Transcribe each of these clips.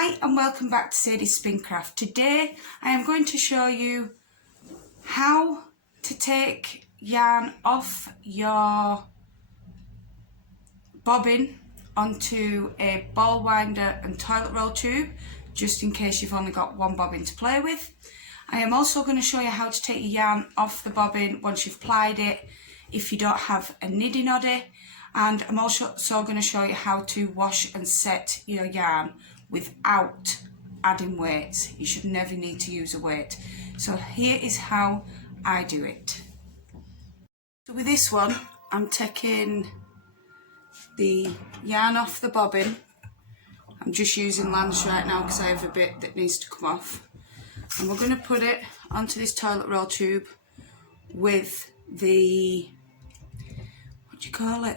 Hi and welcome back to Sadie's Spincraft. Today I am going to show you how to take yarn off your bobbin onto a ball winder and toilet roll tube, just in case you've only got one bobbin to play with. I am also going to show you how to take your yarn off the bobbin once you've plied it if you don't have a niddy noddy, and I'm also going to show you how to wash and set your yarn without adding weights. You should never need to use a weight. So here is how I do it. So with this one, I'm taking the yarn off the bobbin. I'm just using lance right now because I have a bit that needs to come off. And we're going to put it onto this toilet roll tube with the, what do you call it?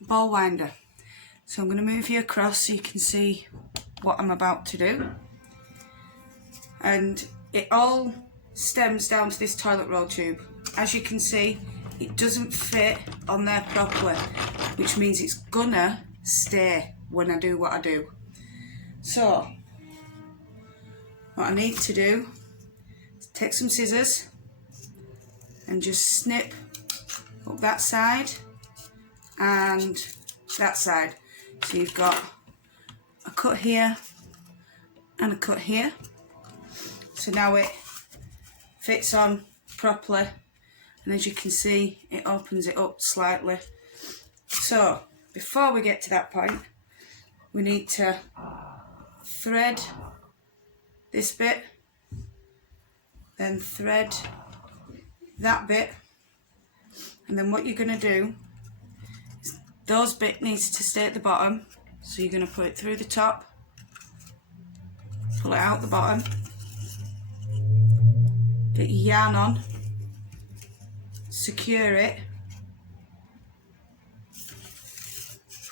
Ball winder. So I'm going to move you across so you can see what I'm about to do. And it all stems down to this toilet roll tube. As you can see, it doesn't fit on there properly, which means it's gonna stay when I do what I do. So what I need to do is take some scissors and just snip up that side and that side. So you've got a cut here and a cut here. So now it fits on properly, and as you can see, it opens it up slightly. So before we get to that point, we need to thread this bit, then thread that bit, and then what you're going to do is those bit needs to stay at the bottom. So you're going to put it through the top, pull it out the bottom, get your yarn on, secure it,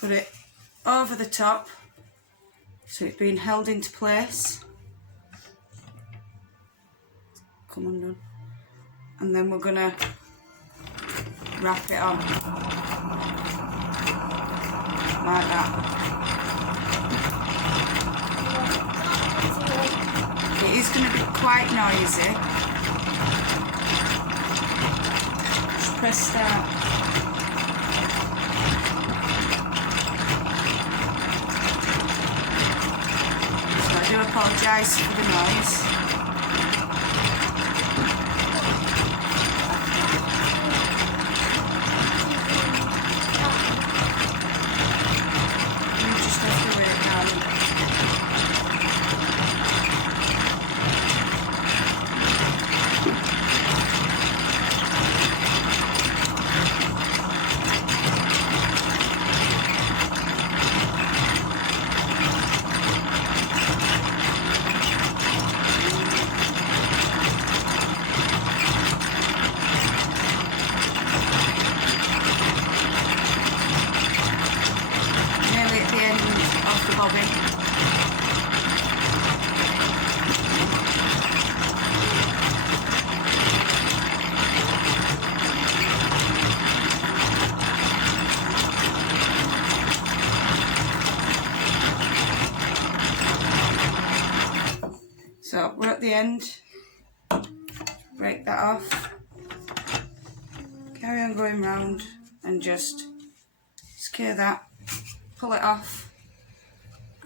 put it over the top so it's being held into place. Come undone. And then we're going to wrap it on like that. It is going to be quite noisy. Just press start. So I do apologise for the noise. You just have to wait down. Bobbin. So we're at the end. Break that off. Carry on going round and just secure that. Pull it off.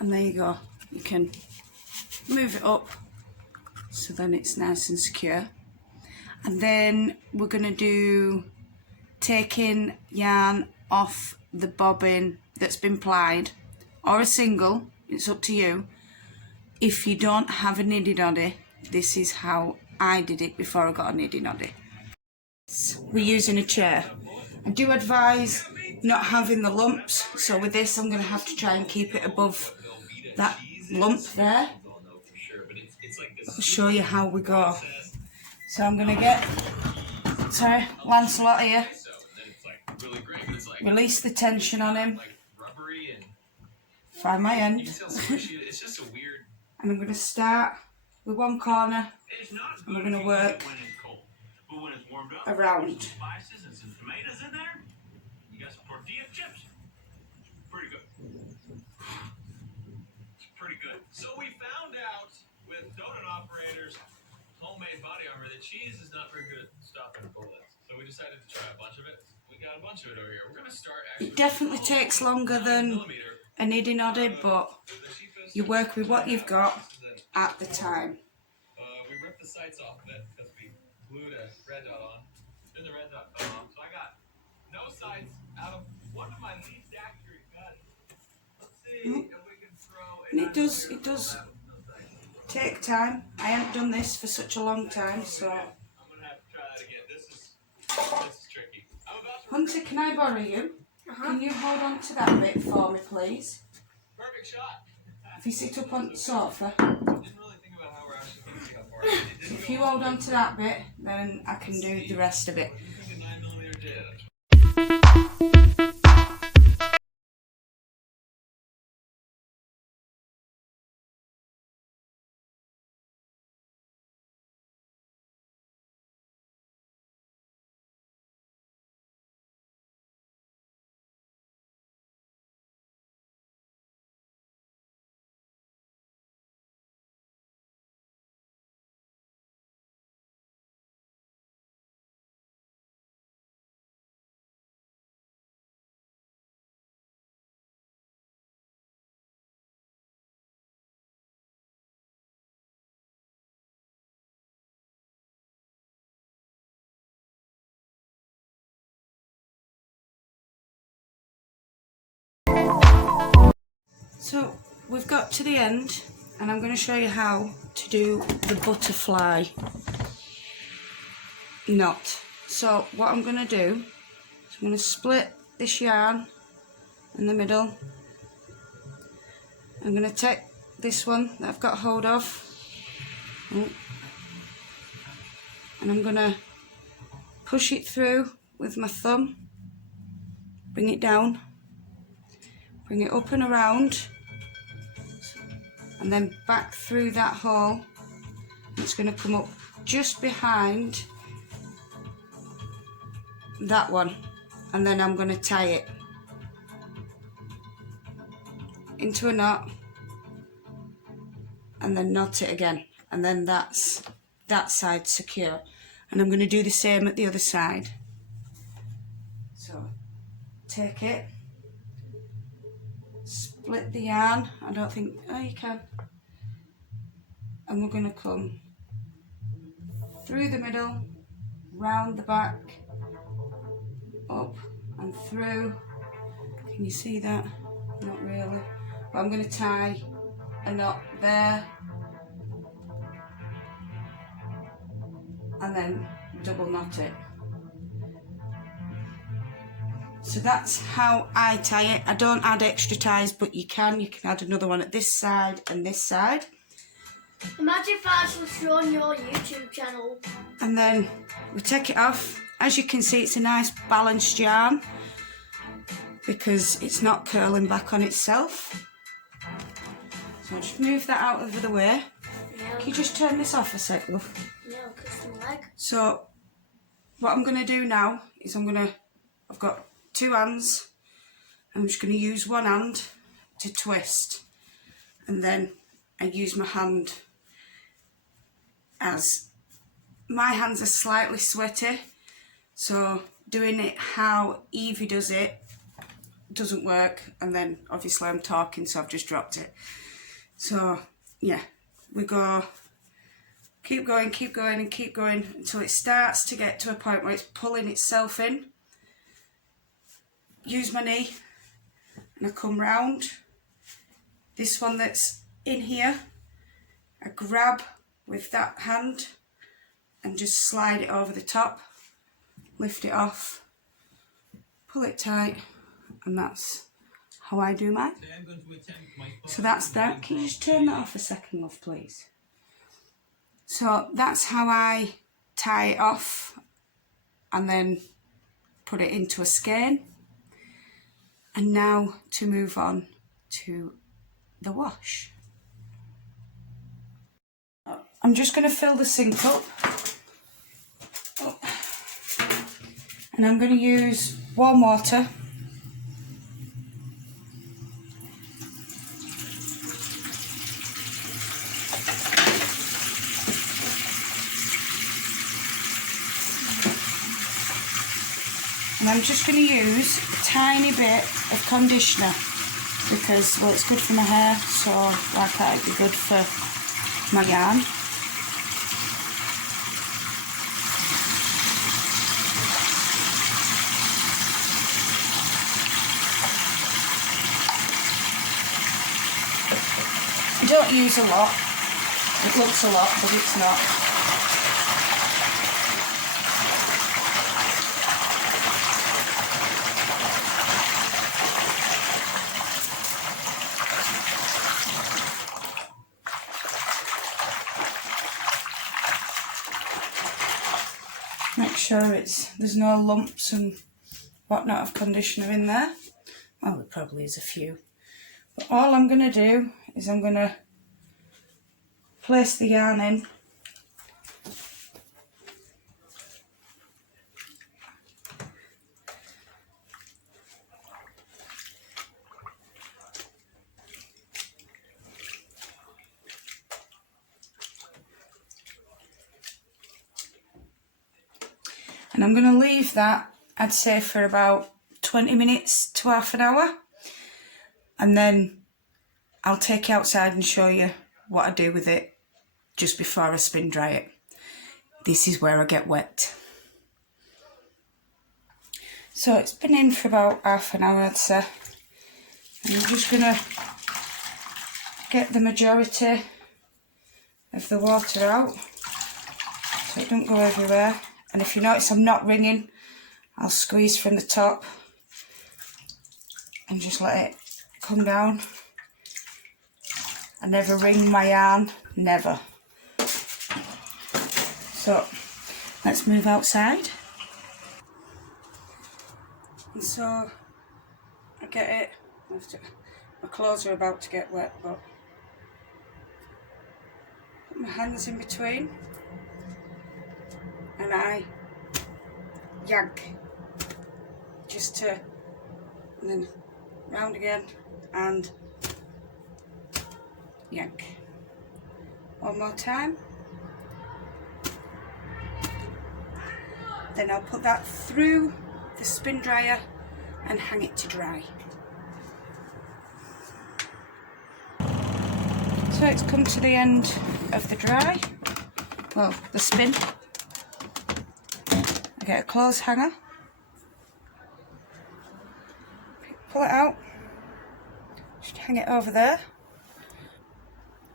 And there you go, you can move it up so then it's nice and secure. And then we're going to do taking yarn off the bobbin that's been plied, or a single, it's up to you. If you don't have a niddy noddy, this is how I did it before I got a niddy noddy. We're using a chair. I do advise not having the lumps, so with this I'm going to have to try and keep it above that lump there. I'll show you how we go. So I'm going to get, Lancelot here, release the tension on him, find my end, and I'm going to start with one corner and we're going to work around. So we found out with donut operators, homemade body armor, that cheese is not very good at stopping bullets. So we decided to try a bunch of it. We got a bunch of it over here. We're going to start actually... It definitely takes longer than a knitting oddie, but you work with what you've got at the time. We ripped the sights off of it because we glued a red dot on. Then the red dot fell off. So I got no sights out of one of my least accurate cuts. Let's see if we can throw And it does take time. I haven't done this for such a long time, so... I'm going to have to try that again. This is tricky. Hunter, can I borrow you? Can you hold on to that bit for me, please? Perfect shot. If you sit up on the sofa. Didn't really think about how we're actually going to take up part. If you hold on to that bit, then I can do the rest of it. So we've got to the end, and I'm going to show you how to do the butterfly knot. So what I'm going to do is I'm going to split this yarn in the middle. I'm going to take this one that I've got hold of, and I'm going to push it through with my thumb, bring it down, bring it up and around, and then back through that hole. It's going to come up just behind that one, and then I'm going to tie it into a knot and then knot it again, and then that's that side secure. And I'm going to do the same at the other side. So take it, split the yarn, I don't think, oh you can, and we're going to come through the middle, round the back, up and through. Can you see that? Not really, but I'm going to tie a knot there and then double knot it. So that's how I tie it. I don't add extra ties, but you can add another one at this side and this side. Imagine if I was showing your YouTube channel. And then we take it off. As you can see, it's a nice balanced yarn because it's not curling back on itself. So I'll just move that out of the way. No. Can you just turn this off a sec, love? No, kiss my leg. So what I'm going to do now is I've got two hands. I'm just going to use one hand to twist, and then I use my hand, as my hands are slightly sweaty, so doing it how Evie does it doesn't work, and then obviously I'm talking, so I've just dropped it. So yeah, we go, keep going and keep going until it starts to get to a point where it's pulling itself in. Use my knee and I come round. This one that's in here, I grab with that hand and just slide it over the top, lift it off, pull it tight, and that's how I do mine. So that's that. Can you just turn that off a second, love, please? So that's how I tie it off and then put it into a skein. And now to move on to the wash. I'm just going to fill the sink up. And I'm going to use warm water. And I'm just going to use a tiny bit of conditioner because, well, it's good for my hair, so why can't it be good for my yarn? I don't use a lot. It looks a lot, but it's not. Make sure there's no lumps and whatnot of conditioner in there. Well, there probably is a few. But all I'm going to do is I'm going to place the yarn in. And I'm going to leave that, I'd say, for about 20 minutes to half an hour. And then I'll take it outside and show you what I do with it just before I spin dry it. This is where I get wet. So it's been in for about half an hour, I'd say. And I'm just going to get the majority of the water out so it don't go everywhere. And if you notice I'm not wringing, I'll squeeze from the top and just let it come down. I never wring my yarn, never. So let's move outside. And so I get it. My clothes are about to get wet, but put my hands in between and I yank just to, and then round again and yank. One more time. Then I'll put that through the spin dryer and hang it to dry. So it's come to the end of the dry, well, the spin. I get a clothes hanger, pull it out, just hang it over there.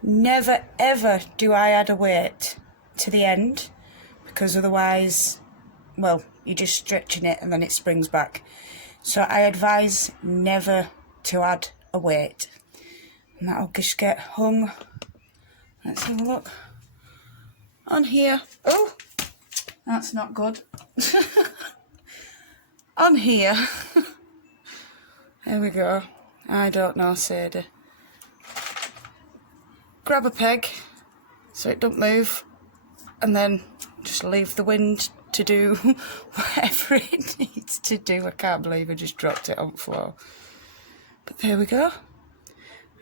Never ever do I add a weight to the end, because otherwise, well, you're just stretching it and then it springs back. So I advise never to add a weight. And that'll just get hung. Let's have a look. On here. Oh, that's not good. On here. There we go. I don't know, Sadie. Grab a peg so it don't move, and then just leave the wind to do whatever it needs to do. I can't believe I just dropped it on the floor. But there we go.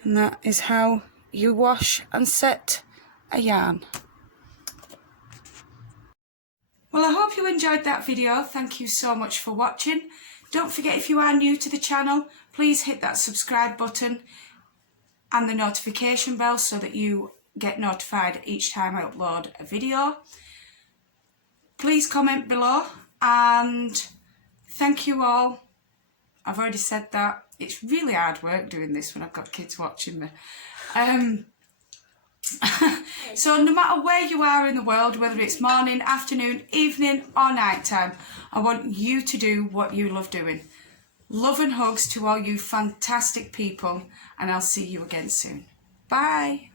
And that is how you wash and set a yarn. Well, I hope you enjoyed that video. Thank you so much for watching. Don't forget, if you are new to the channel, please hit that subscribe button and the notification bell so that you get notified each time I upload a video. Please comment below, and thank you all. I've already said that. It's really hard work doing this when I've got kids watching me. So no matter where you are in the world, whether it's morning, afternoon, evening or night time, I want you to do what you love doing. Love and hugs to all you fantastic people, and I'll see you again soon. Bye.